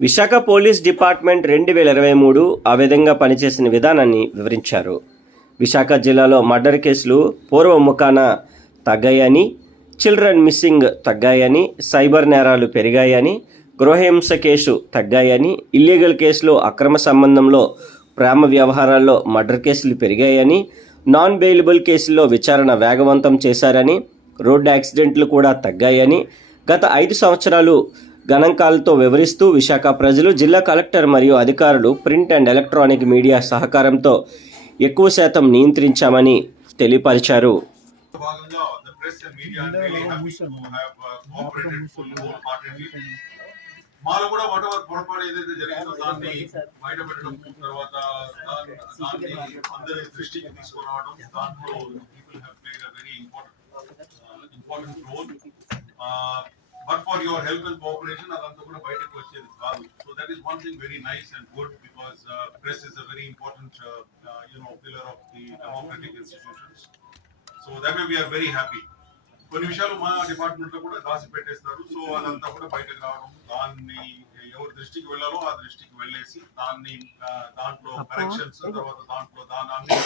Visakha police department రెండు వేల ఇరవై మూడు ఆ విధంగా పనిచేసిన విధానాన్ని వివరించారు. విశాఖ జిల్లాలో మర్డర్ కేసులు పూర్వ ముఖాన తగ్గాయని చిల్డ్రన్ మిస్సింగ్ తగ్గాయని సైబర్ నేరాలు పెరిగాయని గృహహింస కేసు తగ్గాయని ఇల్లీగల్ కేసులు అక్రమ సంబంధంలో ప్రేమ వ్యవహారాల్లో మర్డర్ కేసులు పెరిగాయని నాన్ బెయిలబుల్ కేసుల్లో విచారణ వేగవంతం చేశారని రోడ్డు యాక్సిడెంట్లు కూడా తగ్గాయని గత ఐదు సంవత్సరాలు గణాంకాలతో వివరిస్తూ విశాఖ ప్రజలు జిల్లా కలెక్టర్ మరియు అధికారులు ప్రింట్ అండ్ ఎలక్ట్రానిక్ మీడియా సహకారంతో ఎక్కువ శాతం నియంత్రించామని తెలియపరిచారు. మాలో కూడా వాట్ ఎవర్ పొరపాటు ఏదైతే జరిగిందో దాన్ని బయటపెట్టడం తర్వాత దాన్ని అందరి దృష్టికి తీసుకురావడం దాంట్లో people have played a very important important role but for your help and cooperation అదంతా కూడా బయటకు వచ్చేది కాదు. So that is one thing very nice and good because press is a very important you know pillar of the democratic institutions so that we are very happy కొన్ని విషయాలు మా డిపార్ట్మెంట్లో కూడా దాచి పెట్టేస్తారు. సో అదంతా కూడా బయటకు రావడం దాన్ని ఎవరి దృష్టికి వెళ్ళాలో ఆ దృష్టికి వెళ్ళేసి దాన్ని దాంట్లో కరెక్షన్స్ తర్వాత దాంట్లో దాని అన్ని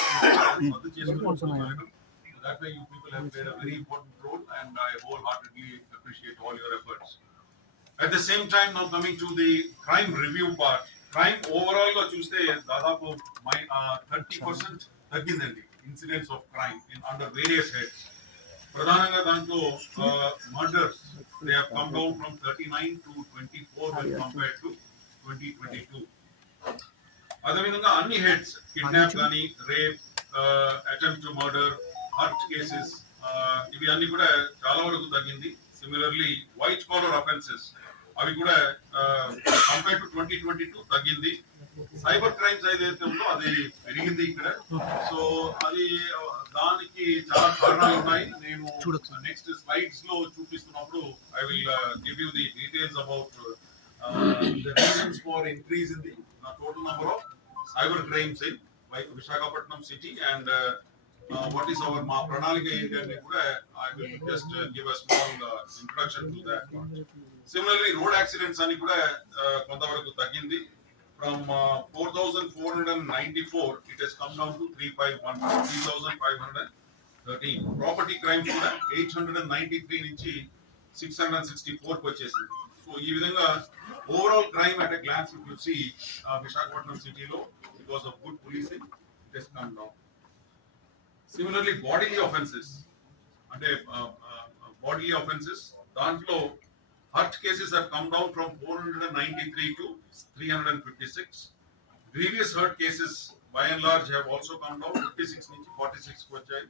రద్దు చేసుకుని that way you people have played a very important role and I wholeheartedly appreciate all your efforts. At the same time, now coming to the crime review part, crime overall గా చూస్తే దాదాపు my thirty percent తగ్గిందండి incidents of crime in under various heads ప్రధానంగా దాంట్లో murders they have come down from thirty nine to twenty four when compared to twenty twenty two అదేవిధంగా అన్ని heads kidnap కానీ rape attempt to murder hurt cases ఇవి అన్ని కూడా చాలా వరకు తగ్గింది. సిమిలర్లీ వైట్ కాలర్ అఫెన్సెస్ అవి కూడా compare to twenty twenty two తగ్గింది. సైబర్ క్రైమ్స్ ఏదైతే ఉందో అది పెరిగింది ఇక్కడ. సో అది దానికి చాలా కారణాలు ఉన్నాయి. నేను నెక్స్ట్ స్లైడ్స్లో చూపిస్తున్నప్పుడు I will give you the details about reasons for increase in the total number of cyber crimes in Visakhapatnam city and what is our మా ప్రణాళిక ఏంటి అని కూడా I will just give a small introduction to that similarly road accidents అని కూడా కొంతవరకు తగ్గింది. From four thousand four hundred and ninety four it has come down to three five one three thousand five hundred thirteen property crime కూడా eight hundred and ninety three నుంచి six hundred and sixty four వచ్చేసింది. So ఈ విధంగా overall crime at glance you Visakhapatnam సిటీలో because of good policing it has come down similarly bodily offences అంటే bodily offences దాంట్లో hurt cases have come down from 493 to 356 grievous hurt cases by and large have also come down. 56 నుంచి 46 కి వచ్చాయి.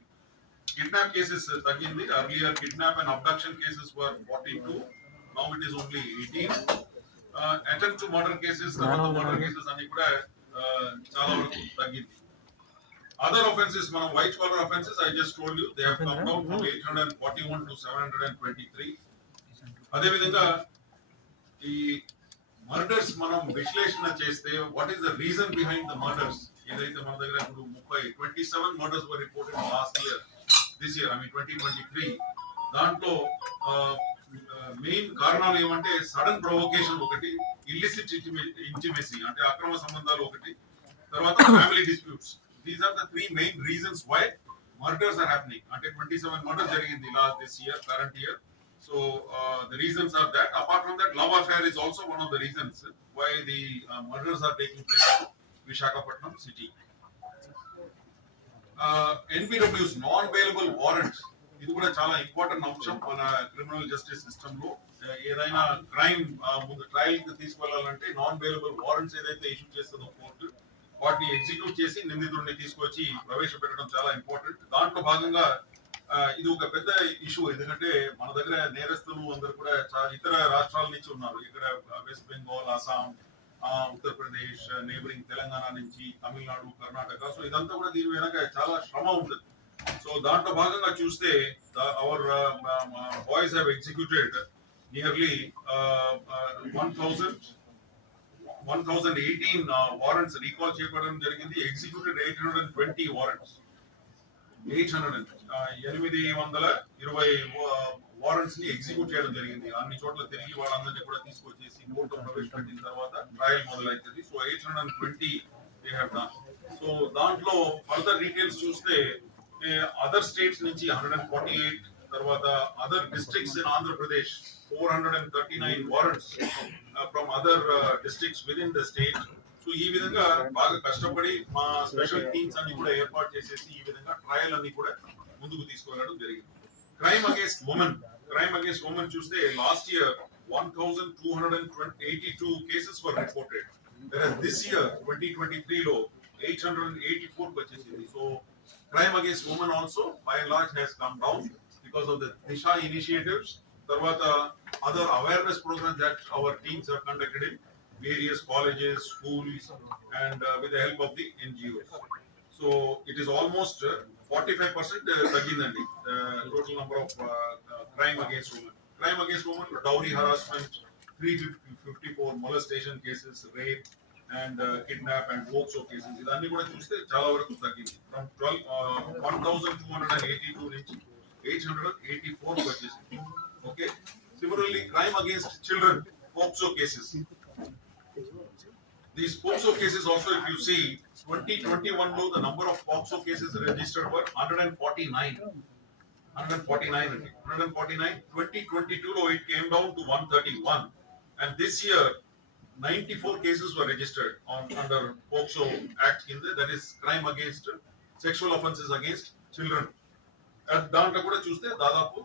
Kidnap cases తగ్గింది. Earlier kidnap and abduction cases were 42 now it is only 18 attempt to murder cases తర్వాత murder cases అన్ని కూడా uh, చాలా వరకు తగ్గింది. అదర్ offenses మనం white collar offenses I just told you they have come down from 841 to 723 అదే విధంగా ఈ మర్డర్స్ మనం విశ్లేషణ చేస్తే what is the reason behind the murders ఏదైతే మన దగ్గర ఇప్పుడు ముప్పై twenty seven murders were reported last year this year I mean twenty twenty three దాంట్లో మెయిన్ కారణాలు ఏమంటే సడన్ ప్రొవోకేషన్ ఒకటి ఇల్లిసిట్ ఇంటిమెసీ అంటే అక్రమ సంబంధాలు ఒకటి తర్వాత family disputes these are the three main reasons why murders are happening అంటే ట్వంటీ సెవెన్ మర్డర్ జరిగింది last this year current year so the reasons are that apart from that love affair is also one of the reasons why the murders are taking place Visakhapatnam city NBWs non bailable warrants ఇది కూడా చాలా important అంశం మన criminal justice సిస్టమ్లో ఏదైనా crime ముందు ట్రయల్కి తీసుకెళ్ళాలంటే నాన్ బెయిలబుల్ వారెంట్స్ ఏదైతే ఇష్యూ చేస్తుందో కోర్టు వాటిని ఎగ్జిక్యూట్ చేసి నిందితుడిని తీసుకొచ్చి ప్రవేశపెట్టడం చాలా ఇంపార్టెంట్ దాంట్లో భాగంగా ఇది ఒక పెద్ద ఇష్యూ ఎందుకంటే మన దగ్గర నేరస్తులు అందరు కూడా ఇతర రాష్ట్రాల నుంచి ఉన్నారు. ఇక్కడ వెస్ట్ బెంగాల్ అస్సాం ఉత్తరప్రదేశ్ నేబరింగ్ తెలంగాణ నుంచి తమిళనాడు కర్ణాటక సో ఇదంతా కూడా దీని వెనక చాలా శ్రమ ఉంటుంది. సో దాంట్లో భాగంగా చూస్తే our boys have executed nearly one thousand one thousand eighteen warrants recall చేయబడడం జరిగింది. Executed eight hundred and twenty warrants eight hundred ఎనిమిది వందల ఇరవై uh, వారెంట్స్ని ఎగ్జిక్యూట్ చేయడం జరిగింది. అన్ని చోట్ల తిరిగి వాళ్ళందరినీ కూడా తీసుకొచ్చేసి కోర్టు ప్రవేశపెట్టిన తర్వాత ట్రయల్ మొదలవుతుంది so eight hundred and twenty they have done so దాంట్లో ఫర్దర్ డీటెయిల్స్ చూస్తే అదర్ స్టేట్స్ నుంచి హండ్రెడ్ అండ్ ఫార్టీ ఎయిట్ తర్వాత other districts in Andhra Pradesh four hundred and thirty nine warrants from other districts with in the state so ఈ విధంగా బాగా కష్టపడి మా special teams అన్ని కూడా ఏర్పాటు చేసేసి ఈ విధంగా ట్రయల్ అన్ని కూడా ముందుకు తీసుకువెళ్ళడం జరిగింది. Crime against women crime against women చూస్తే last year one thousand two hundred and eighty two cases were reported this year twenty twenty three లో eight hundred and eighty four వచ్చేసింది. So crime against women also by and large has come down. because of the Disha initiatives. Tarvata other awareness programs that our teams have conducted in various colleges, schools, and uh, with the help of the NGOs. So it is almost uh, 45% uh, తగ్గిందండి the total number of uh, uh, crime against women. Crime against women, dowry harassment, 354 molestation cases, rape, and kidnap and POCSO cases ఇదన్నీ కూడా చూస్తే చాలా వరకు తగ్గింది from twelve one thousand two hundred and eighty two నుంచి 884 purchases. Okay. Similarly, crime against children, POPSO cases. These POPSO cases also, if you see, 2021 the number of POPSO cases registered were 149. 149, 149. 2022 it came down to 131. And this year, 94 cases were registered on under POPSO Act, in the, that is crime against sexual offences against children. దాంట్లో కూడా చూస్తే దాదాపు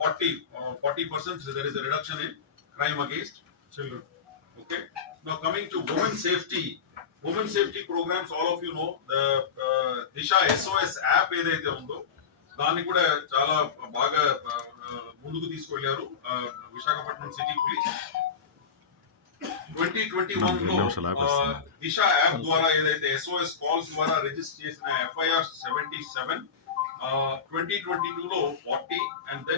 forty forty percent there is reduction in crime against children okay now coming to women safety women safety programmes all of you know the Disha SOS app ఏదైతే ఉందో దాన్ని కూడా చాలా బాగా uh, ముందుకు తీసుకెళ్ళారు uh, Visakhapatnam city police twenty twenty వన్లో Disha app ద్వారా ఏదైతే ఎస్ఓఎస్ కాల్స్ ద్వారా రిజిస్టర్ చేసిన FIR seventy seven twenty twenty two లో ఫార్టీ అండ్ దెన్